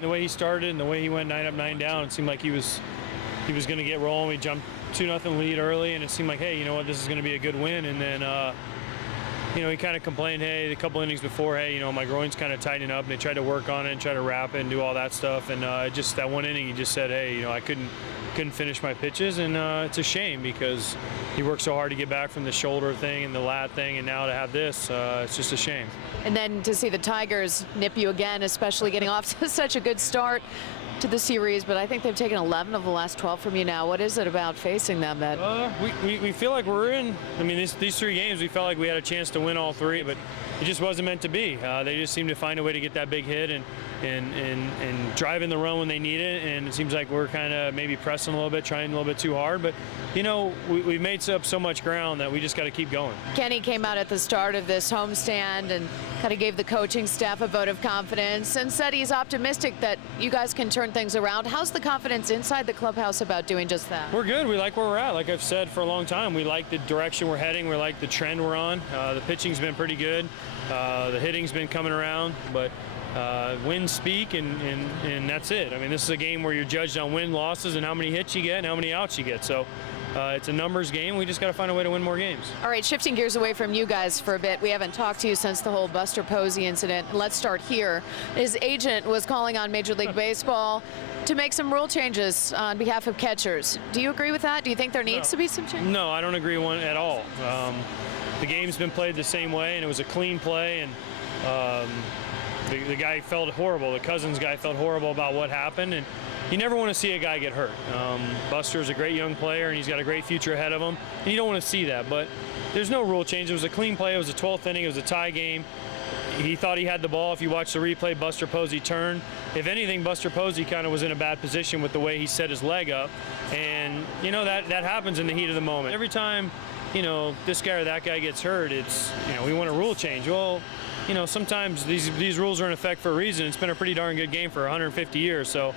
The way he started and the way he went 9 up, 9 down, it seemed like he was going to get rolling. We jumped 2-0 lead early, and it seemed like, hey, you know what, this is going to be a good win. And then, you know, he kind of complained, hey, a couple innings before, hey, you know, my groin's kind of tightening up. And they tried to work on it and try to wrap it and do all that stuff. And just that one inning, he just said, hey, you know, I couldn't finish my pitches, and it's a shame because he worked so hard to get back from the shoulder thing and the lat thing, and now to have this, it's just a shame. And then to see the Tigers nip you again, especially getting off to such a good start to the series, but I think they've taken 11 of the last 12 from you now. What is it about facing them that? We feel like we're in. I mean, these 3 games, we felt like we had a chance to win all 3, but it just wasn't meant to be. They just seemed to find a way to get that big hit and drive in the run when they need it, and it seems like we're kind of maybe pressing a little bit, trying a little bit too hard, but you know, we've made up so much ground that we just got to keep going. Kenny came out at the start of this homestand and kind of gave the coaching staff a vote of confidence and said he's optimistic that you guys can turn things around. How's the confidence inside the clubhouse about doing just that? We're good. We like where we're at. Like I've said for a long time, we like the direction we're heading. We like the trend we're on. The pitching's been pretty good. The hitting's been coming around, but wins speak, and that's it. I mean, this is a game where you're judged on win losses and how many hits you get and how many outs you get. So it's a numbers game. We just got to find a way to win more games. All right, shifting gears away from you guys for a bit. We haven't talked to you since the whole Buster Posey incident. Let's start here. His agent was calling on Major League Baseball to make some rule changes on behalf of catchers. Do you agree with that? Do you think there needs to be some change? No, I don't agree with one at all. The game's been played the same way, and it was a clean play, and the guy felt horrible. The Cousins guy felt horrible about what happened, and you never want to see a guy get hurt. Buster's a great young player, and he's got a great future ahead of him, and you don't want to see that. But there's no rule change. It was a clean play. It was a 12th inning. It was a tie game. He thought he had the ball. If you watch the replay, Buster Posey turned. If anything, Buster Posey kind of was in a bad position with the way he set his leg up, and you know that happens in the heat of the moment. Every time, you know, this guy or that guy gets hurt, it's, you know, we want a rule change. Well, you know, sometimes these rules are in effect for a reason. It's been a pretty darn good game for 150 years. So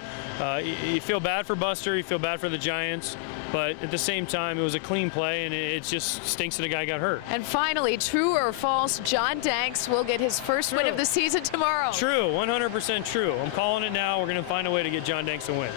you feel bad for Buster, you feel bad for the Giants, but at the same time, it was a clean play, and it just stinks that a guy got hurt. And finally, true or false, John Danks will get his first win of the season tomorrow. True, 100% true. I'm calling it now. We're going to find a way to get John Danks a win.